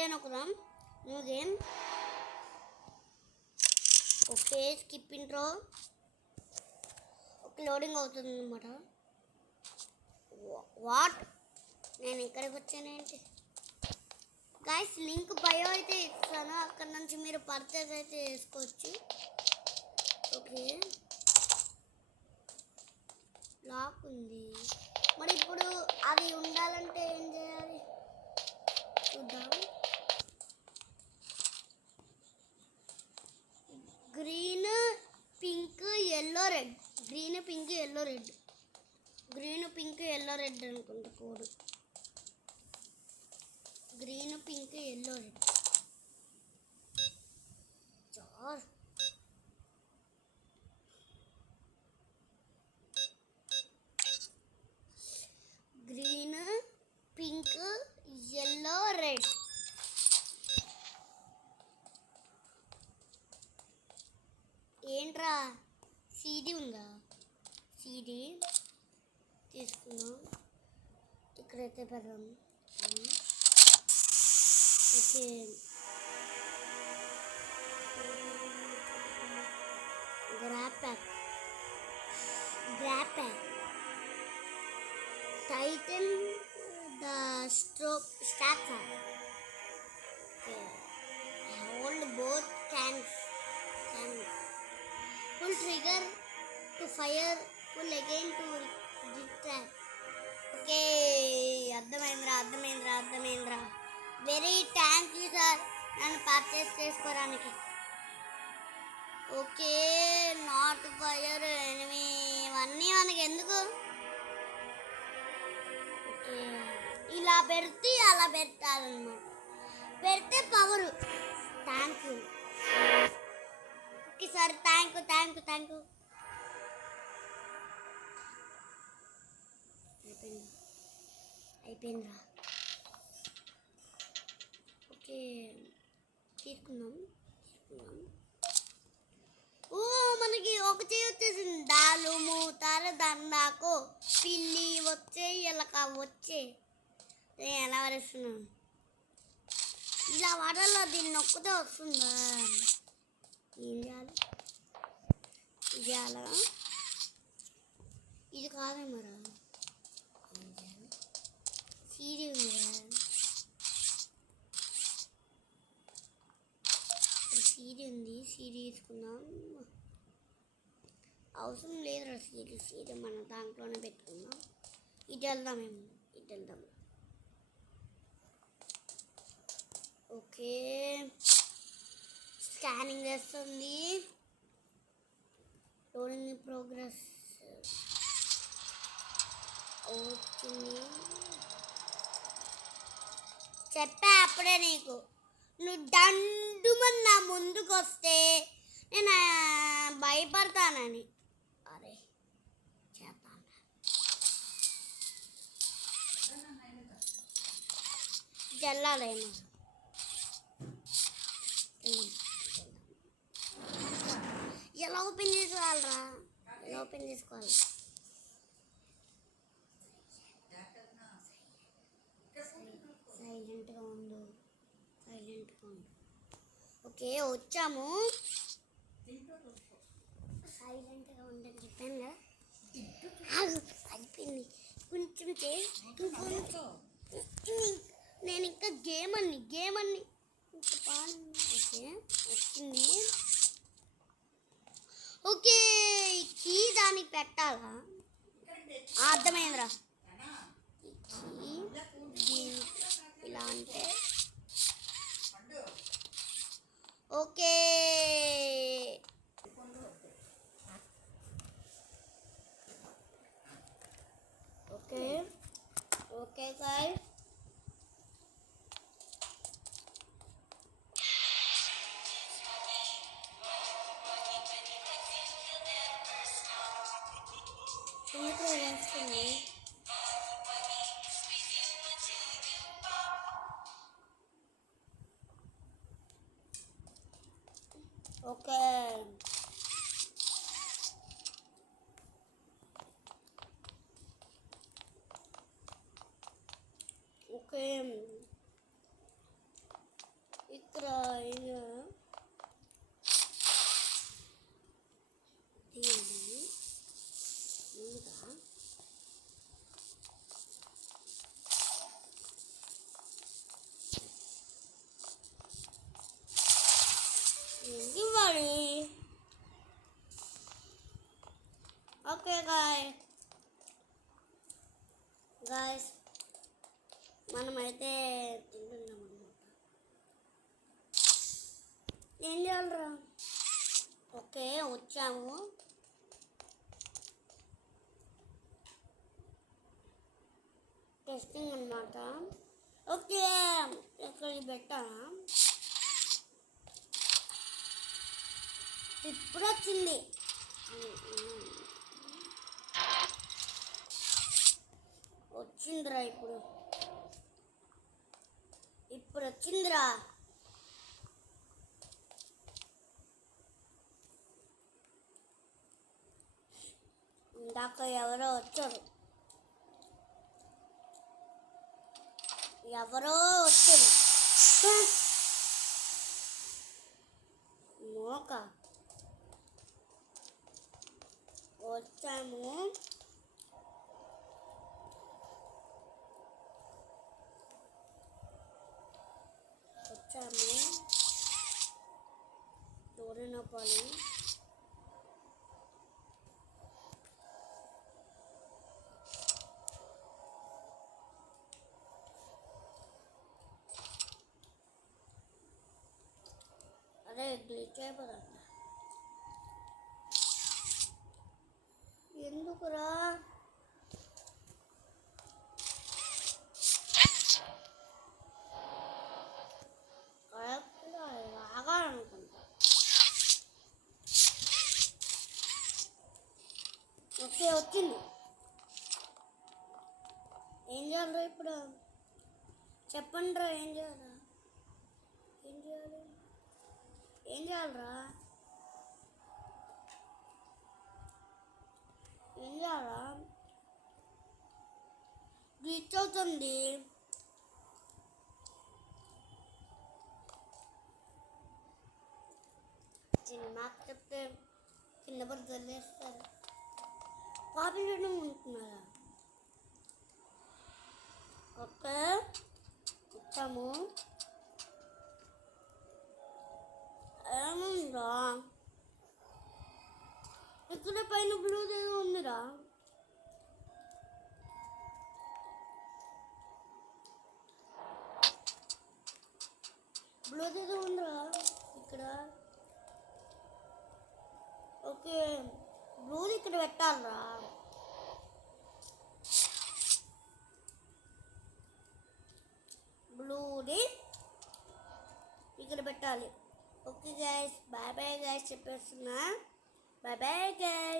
Play నొక్కుదాం. New game. Okay, skip intro. Okay, loading అవుతుంది అన్నమాట. వాట్, నేను ఇక్కడికి వచ్చానేంటి? గాయస్, లింక్ బయో అయితే ఇస్తాను, అక్కడ నుంచి మీరు పర్చేస్ అయితే చేసుకోవచ్చు. ఓకే, లాక్ ఉంది. మరి ఇప్పుడు అది ఉండాలంటే ఏం చేయాలి చూద్దాం. Green pink yellow red, green pink yellow red, green pink yellow red అనుకుంటా code. Green pink yellow red. చార్ గ్రీన్ పింక్ ఎల్లో రెడ్. ఏంట్రా, సీడీ ఉందా? సీడీ తీసుకున్నాం. ఇక్కడైతే పెడదాం. Okay, grab pack, grab pack. Tighten the stroke stature. Hold both cans. Pull trigger to fire, pull again to retract. Okay, అర్థమైందిరా. Very thank you sir నన్ను purchase చేసుకోవడానికి. Okay, not fire enemy, ఇవన్నీ మనకి ఎందుకు? Okay, ఇలా పెడితే అలా పెట్టాలన్నమాట. పెడితే power. Thank you. Okay sir, thank you. అయిపోయిందా? ఓకే, తీసుకుందాం. ఓ, మనకి ఒక చేయి వచ్చేసింది. దాలు మూతారు దండాకు పిల్లి వచ్చే ఎలక వచ్చే. నేను ఎలా వరేస్తున్నాను? ఇలా వడలో దీన్ని నొక్కితే వస్తుందా? ఏం చేయాలి? ఇది అలా, ఇది కాదేమరా. సీడీ ఉందిరా, సీడీ ఉంది. సీడీ తీసుకుందాం. అవసరం లేదురా సీడీ మన దాంట్లోనే పెట్టుకుందాం. ఇటు వెళ్దాం. ఓకే, స్కానింగ్ చేస్తుంది. లోడింగ్ ప్రోగ్రెస్ వచ్చింది. చెప్పా అప్పుడే నీకు, నువ్వు దండుమని నా ముందుకు వస్తే నేను భయపడతానని. అరే చేస్తాను. జల్లాలేమో. ఎలా ఓపెన్ చేసుకోవాలరా? సైలెంట్గా ఉండు. ఓకే, వచ్చాము. సైలెంట్గా ఉండని చెప్పాను కదా. అయిపోయింది. కొంచెం నేను ఇంకా గేమ్ అన్ని ఓకే, వచ్చింది. ఓకే, కీ దానికి పెట్టాలా? అర్థమైందిరా. ఇలా అంటే ఓకే. ఓకే guys, ఎందుకు వస్తుంది? ఓకే, ఇక్కడ తీయండి ముందుగా. ఏంటి మరి? ఓకే గాయస్ మనమైతే తింటున్నాం అనమాట. ఏం చేయాలరా? ఓకే వచ్చాము. టెస్టింగ్ అనమాట. ఓకే ఇక్కడికి పెట్టా. ఇప్పుడు వచ్చింది. వచ్చిందిరా ఇప్పుడు వచ్చిందిరా. ఇందాక ఎవరో వచ్చారు. మోక వచ్చాము. దూరనపాలి. అరే గ్లిచ్ అయిపోదంట. ఎందుకురా? కరెక్ట్గా రాగాలనుకుంటా. ఓకే వచ్చింది. ఏం చేయాలరా ఇప్పుడు? చెప్పండి రా. ఏం చేయాలరా? ఏం చేయాలి? ఏం చేయాలరా? ఏం చేయాలా? గ్లిచ్ అవుతుంది. సినిమాకి చెప్తే కింద పడి వదిలేస్తారు. కాపీ చేయడం ఉంటున్నారా? ఓకే వచ్చాము. ఏముందా ఇక్కడ పైన బ్లూది ఏదో ఉందిరా. బ్లూది ఏదో ఉందిరా ఇక్కడ. ఓకే బ్లూది ఇక్కడ పెట్టాలరా. బ్లూది ఇక్కడ పెట్టాలి. Okay guys bye bye guys చెప్పేస్తున్నా. Bye bye guys.